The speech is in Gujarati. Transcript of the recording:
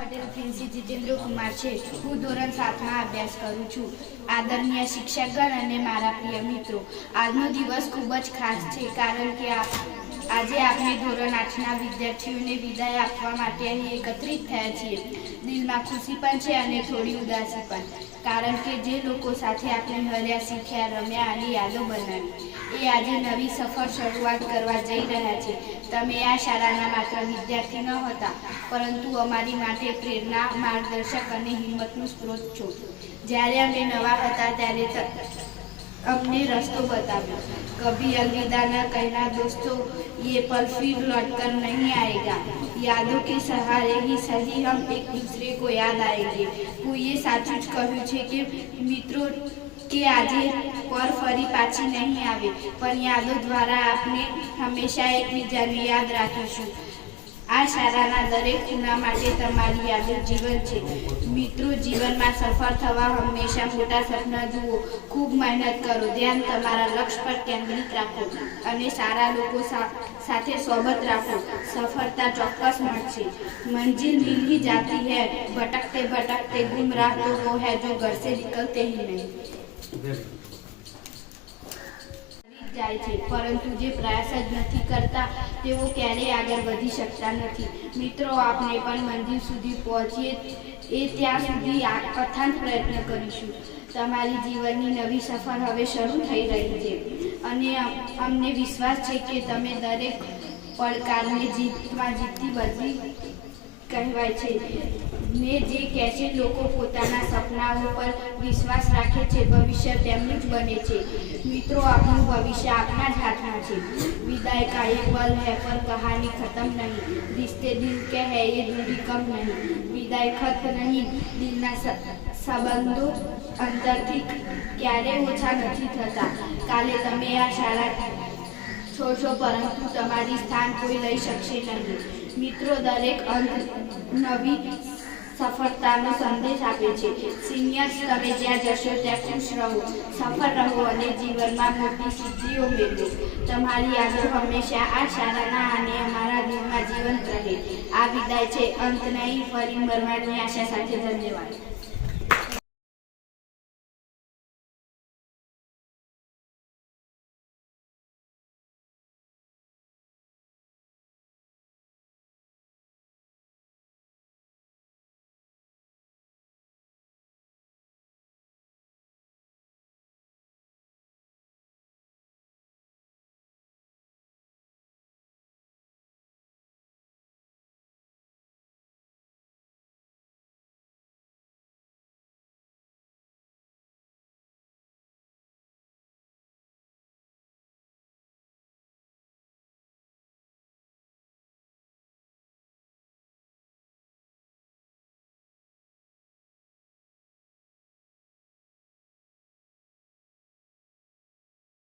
પટેલ પ્રિન્સી જીતેન્દ્ર કુમાર છે. હું ધોરણ 7માં અભ્યાસ કરું છું. આદરણીય શિક્ષકગણ અને મારા પ્રિય મિત્રો, આજનો દિવસ ખૂબ જ ખાસ છે, કારણ કે આજે આપણે ધોરણ 8ના વિદ્યાર્થીઓને વિદાય આપવા માટે અહીં એકત્રિત થયા છીએ. દિલમાં ખુશી પણ છે અને થોડી ઉદાસી પણ, કારણ કે જે લોકો સાથે આપણે હર્યા, શીખ્યા, રમ્યા અને યાદો બનાવી, એ આજે નવી સફળ શરૂઆત કરવા જઈ રહ્યા છે. તમે આ શાળાના માત્ર વિદ્યાર્થી ન હતા, પરંતુ અમારી માટે પ્રેરણા, માર્ગદર્શક અને હિંમતનો સ્ત્રોત છો. જ્યારે અમે નવા હતા ત્યારે અમને રસ્તો બતાવ્યો. કભી અલવિદા ન કહેના દોસ્તો, ये पल फिर लौट कर नहीं आएगा. यादों के सहारे ही सही हम एक दूसरे को याद आएंगे. કોઈએ સાચું જ કહ્યું છે કે મિત્રો, કે આજે પર ફરી પાછી નહીં આવે, પણ યાદો દ્વારા આપણે હંમેશા એકબીજાને યાદ રાખીશું. આ શાળાના દરેક ખૂણા માટે તમારી યાદો જીવન છે. મિત્રો, જીવનમાં સફળ થવા હંમેશા મોટા સપના જુઓ, ખૂબ મહેનત કરો, ધ્યાન તમારા લક્ષ્ય પર કેન્દ્રિત રાખો અને સારા લોકો સાથે સોબત રાખો. સફળતા ચોક્કસ મળશે. મંજિલ मिल ही जाती है, भटकते भटकते गुमराह तो वो है जो घर से निकलते ही नहीं. જાય છે, પરંતુ જે પ્રયાસ જ નથી કરતા તેઓ ક્યારેય આગળ વધી શકતા નથી. મિત્રો, આપણે પણ મંજિલ સુધી પહોંચીએ એ ત્યાં સુધી અથાગ પ્રયત્ન કરીશું. તમારી જીવનની નવી સફર હવે શરૂ થઈ રહી છે અને અમને વિશ્વાસ છે કે તમે દરેક પડકારને જીતતી બદલી કહેવાય છે ને જે કહે છે લોકો પોતાના સપનાઓ પર વિશ્વાસ રાખે છે, ભવિષ્ય તેમનું જ બને છે. મિત્રો, આપણું ભવિષ્ય આપણા જ હાથમાં છે. વિદાય का ये पल है पर कहानी खत्म नहीं, रिश्ते दिल के है ये दूरी कम नहीं. વિદાય ખત નહીં, દિલના સંબંધો અંતરથી ક્યારેય ઓછા નથી થતા. કાલે તમે આ શાળા છો, પરંતુ તમારી સ્થાન કોઈ લઈ શકશે નહીં. મિત્રો, દરેક અંત નવી સફળતાનો સંદેશ આપે છે. સિનિયર્સ, તમે જ્યાં જશો ત્યાં ખુશ રહો, સફળ રહો અને જીવનમાં મોટી સિદ્ધિઓ મેળવો. તમારી યાદો હંમેશા આ શાળાના અને અમારા દિલમાં જીવંત રહે. આ વિદાય છે, અંત નહીં. ફરી મળવાની આશા સાથે. ધન્યવાદ.